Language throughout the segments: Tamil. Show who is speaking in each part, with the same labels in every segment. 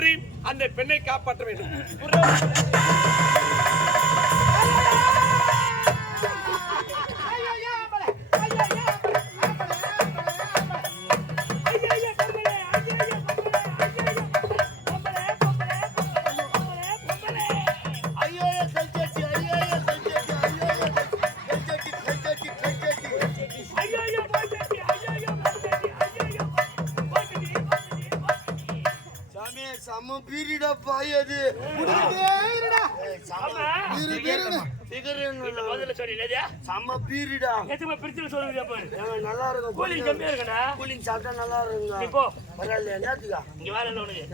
Speaker 1: சென்று அந்த பெண்ணை காப்பாற்ற வேண்டும்
Speaker 2: ஐயோ சாமி. செம்ம பீரியடா பாயது செம்ம பீரியடா நல்லா இருக்கும் கூலிங் சாப்பிட்டா நல்லா இருக்கும்
Speaker 3: இங்க வேலை இல்லை உனக்கு.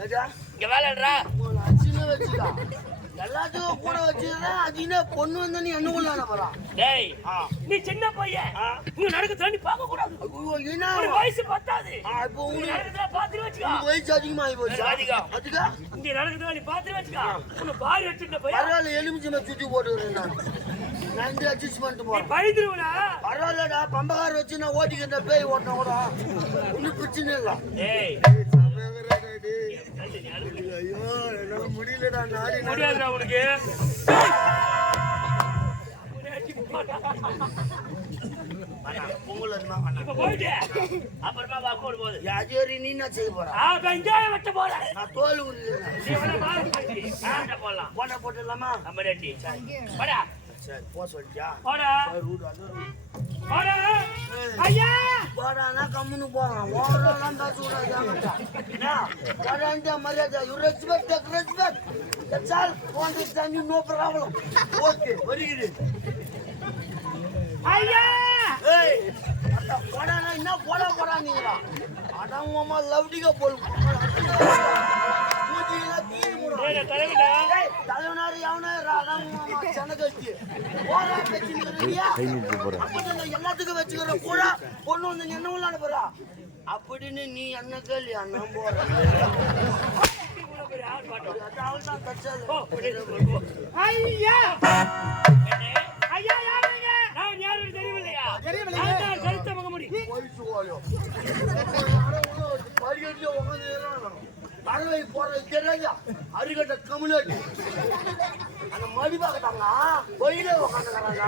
Speaker 3: இங்க வேலைன்றா
Speaker 2: சின்ன வச்சுக்கா. எல்லாத்துக்கும் கூட வச்சுக்கிறா அது என்ன பொண்ணு வந்தா நீ என்ன போறா?
Speaker 3: டேய் நீ சின்ன பையன். நீ நடக்க தண்ணி பார்க்க கூடாது.
Speaker 2: ஐயோ, என்ன?
Speaker 3: ஒரு வயசு பத்தாது.
Speaker 2: இப்போ
Speaker 3: நீ
Speaker 2: உனக்கு
Speaker 3: நடக்கிறத பாத்துட்டு வச்சுக்கோ.
Speaker 2: வயசு அதிகமாகி போச்சு.
Speaker 3: அதிகம்.
Speaker 2: அதுக்கா
Speaker 3: இங்க நடக்கிறத நீ பாத்துட்டு வச்சுக்கோ. உன்னை பாரி வச்சிருந்த பையன்.
Speaker 2: பரவாயில்ல எலுமிச்சை சுத்தி போட்டுக்கிறேன் நான். நான் இந்த அட்ஜஸ்ட் பண்ணிட்டு
Speaker 3: நீ
Speaker 2: போறேன்.
Speaker 3: பயந்துருவனா
Speaker 2: பரவாயில்லடா பம்பகார வச்சு நான் ஓட்டிக்கிற பேய் ஓட்டின கூட. ஒன்றும் பிரச்சனை இல்லை.
Speaker 3: டேய்.
Speaker 2: ஐயோ என்னால முடியலடா நாடி
Speaker 3: முடியாதுடா உனக்கு.
Speaker 2: நீ என்ன செய்ய போற? நான் தோல்
Speaker 3: ஆட்ட போடலாம்.
Speaker 2: சரி போ சொல்லிட்டியா
Speaker 3: போடா
Speaker 2: அது விடு.
Speaker 3: போடா ஐயா
Speaker 2: போடானா கம்முன்னு போறான் ஓவரெல்லாம் பேச கூடாது? போடான்ட்டு மரியாதை you respect take respect that's all understand you no problem okay வருகிறது
Speaker 3: ஐயா
Speaker 2: ஏய் போடானா என்ன போட போறானீங்களா அடங்கம்மா லவ்டிகா போல் தலைவனாரு போறா எல்லாத்துக்கும் வச்சுக்கிறேன் கூட பொண்ணு வந்து நீ என்ன உள்ள அனுப்புறா அப்படின்னு நீ என்ன கேள்வி? அண்ணன் போற.
Speaker 3: ஐயா! ஐயா யாருங்க நான் யாரும் தெரியவில்லையா? முகமுடி
Speaker 2: படிக்கட்டில உட்காந்து பறவை போறது தெரியாதா அருகட்ட கமுலாட்டி அந்த மடி பார்க்கட்டாங்க. வெளியில உட்காந்துக்கிறாங்க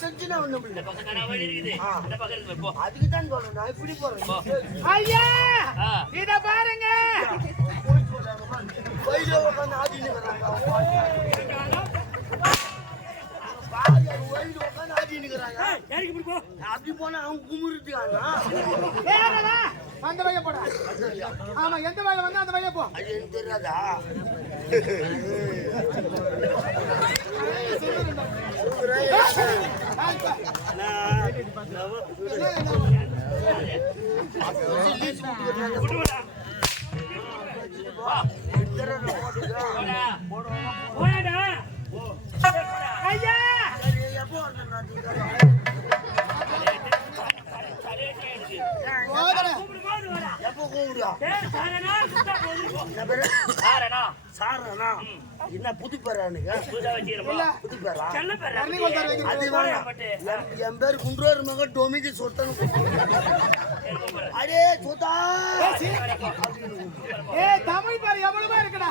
Speaker 2: டென்ஷனா ஒண்ணு
Speaker 3: இந்த பக்கம் தானே வழி இருக்குது. இந்த பக்கம் இருக்குது போ.
Speaker 2: அதுக்கு தான் சொல்றேன் நான் இப்படி போறேன்.
Speaker 3: ஐயா!
Speaker 4: இத பாருங்க!
Speaker 2: வெளியில உட்காந்து
Speaker 3: போ
Speaker 2: அப்படி போனா அவன் குமுறுத்துக்காங்க
Speaker 4: வேறவா அந்த வழியா போடா ஆமா எந்த வழியில வந்து அந்த வழியா போ
Speaker 2: தெரியாதா
Speaker 3: போடா போடா ஐயா
Speaker 4: போதடா
Speaker 3: போ
Speaker 2: என்ன புது பேரா எனக்கு?
Speaker 3: புதா
Speaker 2: பேரா
Speaker 3: செல்ல பேர்?
Speaker 2: அது. என் குன்றோர் மகன் டொமிக்கு சொத்தனு அடே சொத்தா
Speaker 4: ஏய் தமிழ் பாரு எவ்வளவா இருக்குடா.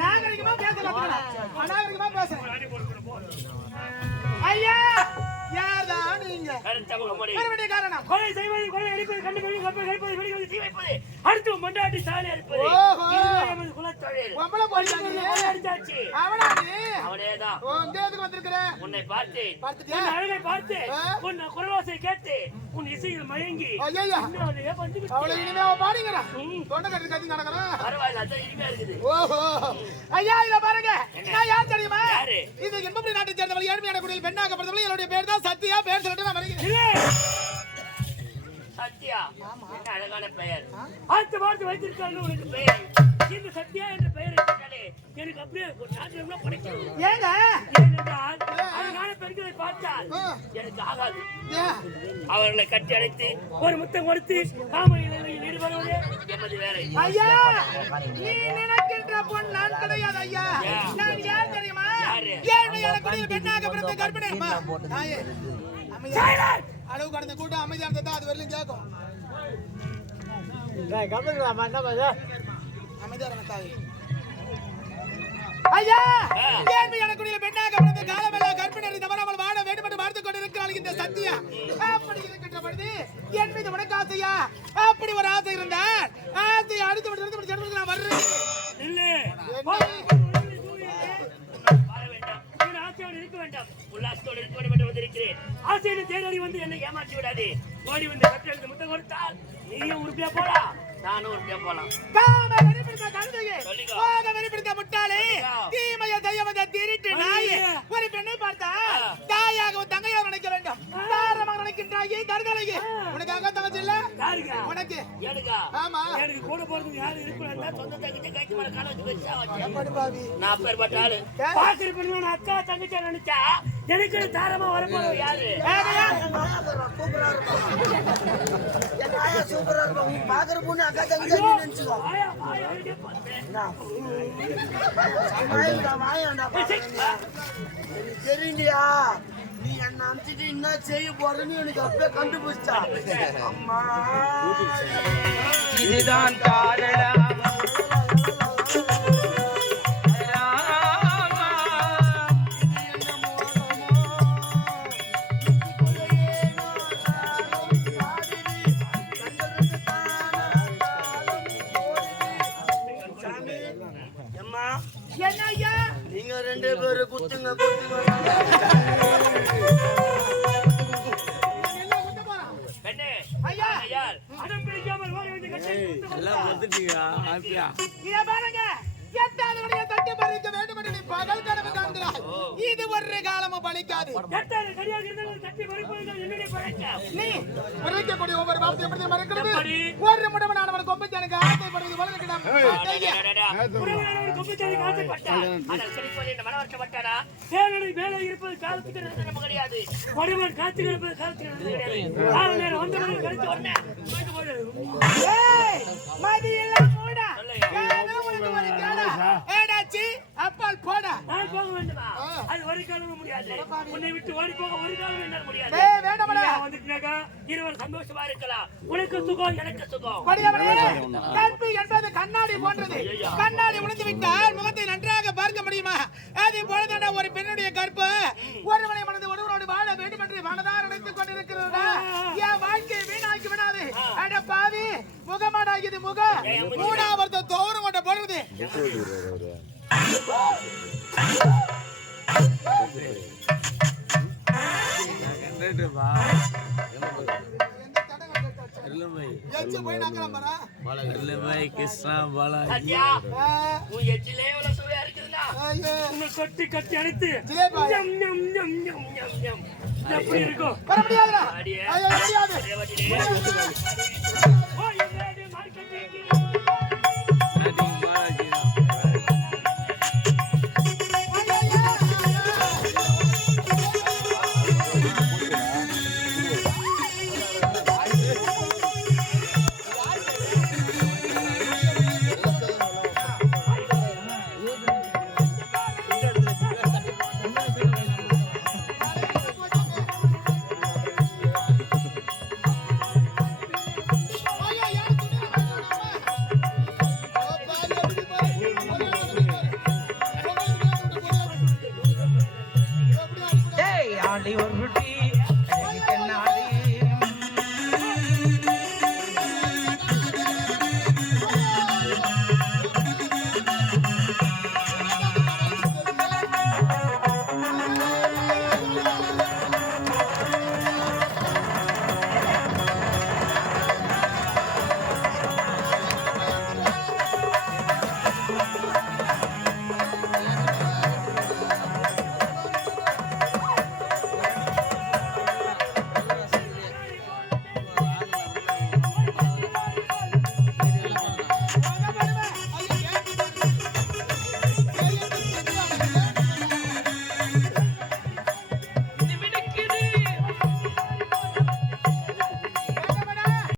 Speaker 4: நாகரிகமா பேச கத்துக்கடா அநாகரிகமா பேச.
Speaker 3: அடி போடு போ.
Speaker 4: ஐயா யாரா நீங்க?
Speaker 3: கொலை செய்வது கொலை கப்பல் கழிப்பது வெடிப்பது தீ வைப்பது. அடுத்து மண்டாட்டி சாலை அடிப்பது
Speaker 4: ஓஹோ.
Speaker 3: இதுவே எமது குலத்தொழில்.
Speaker 4: பொம்பளை போலீஸ்
Speaker 3: கொலை அடிச்சாச்சு.
Speaker 4: அவனா நீ
Speaker 3: அவனேதான்.
Speaker 4: ஓ இந்த எதுக்கு வந்திருக்கிற?
Speaker 3: உன்னை பார்த்தேன்.
Speaker 4: பார்த்துட்டியா?
Speaker 3: உன் அழகை பார்த்து
Speaker 4: ஆ?
Speaker 3: உன் குரவாசை கேட்டு உன் இசையில் மயங்கி.
Speaker 4: ஐயா
Speaker 3: பின்னாலேயே வந்து விட்டேன்.
Speaker 4: அவளை இனிமே அவ பாடிங்கடா
Speaker 3: ம்.
Speaker 4: தொண்டை கட்டி கத்தி நடக்கணும்
Speaker 3: பரவாயில்ல அதான் இனிமையா இருக்குது.
Speaker 4: ஓஹோ. ஐயா இத பாருங்க. நான் யார் தெரியுமா?
Speaker 3: யாரு?
Speaker 4: இது இன்பபுரி நாட்டை சேர்ந்தவள் ஏழ்மையான குடியில் பெண்ணாக்கப்படுறவள் என்னுடைய பேர் தான் சத்யா. பேர் சொல்லிட்டு.
Speaker 3: சத்யா. என்ன அழகான பெயர். பார்த்து பார்த்து வைத்திருக்காங்க உனக்கு பெயர் இந்த சத்யா என்ற பெயரை கேட்டாலே எனக்கு அப்படியே ஒரு நாட்டியம் படைக்கும்
Speaker 4: ஏங்க?
Speaker 3: ஏனென்றால் அழகான பெண்களை பார்த்தால். எனக்கு ஆகாது? அவர்களை கட்டி அடைத்து ஒரு முத்தம் கொடுத்து காமநிலையில் ஈடுபடுவது எமது வேலை
Speaker 4: ஐயா நீ நினைக்கின்ற பொன் நான் கிடையாது ஐயா? நான் யார் தெரியுமா? ஏழ்மையான குடியில் பெண்ணாக பிறந்த கர்ப்பிணி அளவு கடந்த கூட்டம் அமைதியா இருந்தா தான் அது வரையிலும் கேட்கும். அமைதியா இருங்க தாய். ஐயா! கேள்வி எனக்குரிய பெண்ணாக பிறந்த காலமெல்லாம் கற்பிணரை தவறாமல் வாழ வேண்டும் என்று வாழ்த்து கொண்டிருக்கிறாள் இந்த சத்தியா அப்படி இருக்கின்ற பொழுது என் மீது உனக்கு ஆசையா? அப்படி ஒரு ஆசை இருந்தால் ஆசையை அடுத்து விட்டு நான் வர்றேன்.
Speaker 3: நில்லு. உல்லாசத்தோடு வந்திருக்கிறேன். ஆசையை தேடி வந்து என்னை ஏமாற்றி விடாதே. ஓடி வந்து கட்டெழுந்து முத்தம் கொடுத்தால் நீயும் உருப்பியா போலாம் நானும் உருப்பியா போலாம்.
Speaker 4: முட்டாளே. தீமையை செய்ய வந்த திருட்டு நாயே. ஒரு பெண்ணை பார்த்தா
Speaker 3: ஆ.
Speaker 4: தாயாகவும் தங்கையாக நினைக்க வேண்டும். தாரமாக நினைக்கின்றாயே தருதலையே. உனக்காக தங்கச்சி இல்ல உனக்கு.
Speaker 3: எனக்கா.
Speaker 4: ஆமா.
Speaker 3: எனக்கு கூட போறதுக்கு யாரும் இருக்கக்கூடாது. சொந்த தங்கிட்ட கைக்கு மேல கால வச்சு நான் அப்பேற்பட்ட ஆளு.
Speaker 4: ஏ?
Speaker 3: பாக்குற பெண்ணு அக்கா தங்கச்சியா நினைச்சா எனக்கு தாரமா வரப்போறது யாரு?
Speaker 2: சூப்பரா இருக்கும் நீ பாக்குற பொண்ணு அக்கா நினைச்சுக்கோ நீ என்ன அனுப்பிச்சிட்டு என்ன செய்ய போறேன்னு எனக்கு அப்படியே கண்டுபிடிச்சா அம்மா
Speaker 1: இதுதான் காரணம்
Speaker 4: கனவு காண்கிறாய். இது ஒரு காலமும் பலிக்காது. நீ உரைக்கக்கூடிய ஒவ்வொரு வார்த்தை எப்படி மறக்கிறது? ஒரு முடவனானவன் கொம்பு ஆசைப்படுவது
Speaker 3: கும்பிட்டதுக்கு ஆசைப்பட்டார். ஆனால் சிரிப்பது இந்த மனவருத்தப்பட்டாரா? சேனனை மேலே இருப்பது காலத்துக்கு நம்ம கிடையாது. வடிவன் காத்து கிடப்பது காலத்துக்கு நல்லது கிடையாது. கால நேரம் வந்த உடனே போயிட்டு போயிடு.
Speaker 4: ஏய் மதியெல்லாம் மூடா
Speaker 3: சொல்லையா.
Speaker 4: ஏதோ உனக்கு ஒரு கேடா ஏடாச்சி அப்பால் போடா.
Speaker 3: நான் போக வேண்டுமா? அது ஒரு காலமும் முடியாது. உன்னை விட்டு ஓடி போக ஒரு காலம் என்னால் முடியாது.
Speaker 4: வேண்டாமடா.
Speaker 3: இருவர் சந்தோஷமா இருக்கலாம். உனக்கு சுகம் எனக்கு சுகம்.
Speaker 4: கற்பு என்பது கண்ணாடி போன்றது. கண்ணாடி உடைந்து விட்டால் முகத்தை நன்றாக பார்க்க முடியுமா? அதே போலதான ஒரு பெண்ணுடைய கற்பு. ஒருவனை மனது ஒருவரோடு வாழ வேண்டும் என்று மனதார் நினைத்துக் கொண்டிருக்கிறதா என் வாழ்க்கையை வீணாக்கி விடாது. அட பாவி முகமாடாகியது முக மூணாவது தோறும் கொண்ட போடுறது. எச்சு போய் நக்கலாம் பாரா
Speaker 5: கிருஷ்ணா பாலா
Speaker 3: சத்யா
Speaker 4: ஆ,
Speaker 3: உன் எச்சிலே எவ்வளவு சுவையா இருக்குதுன்னா
Speaker 4: ஐயோ
Speaker 3: உன்னை கட்டி கட்டி அணைத்து. எப்படி இருக்கும் அனைவரும்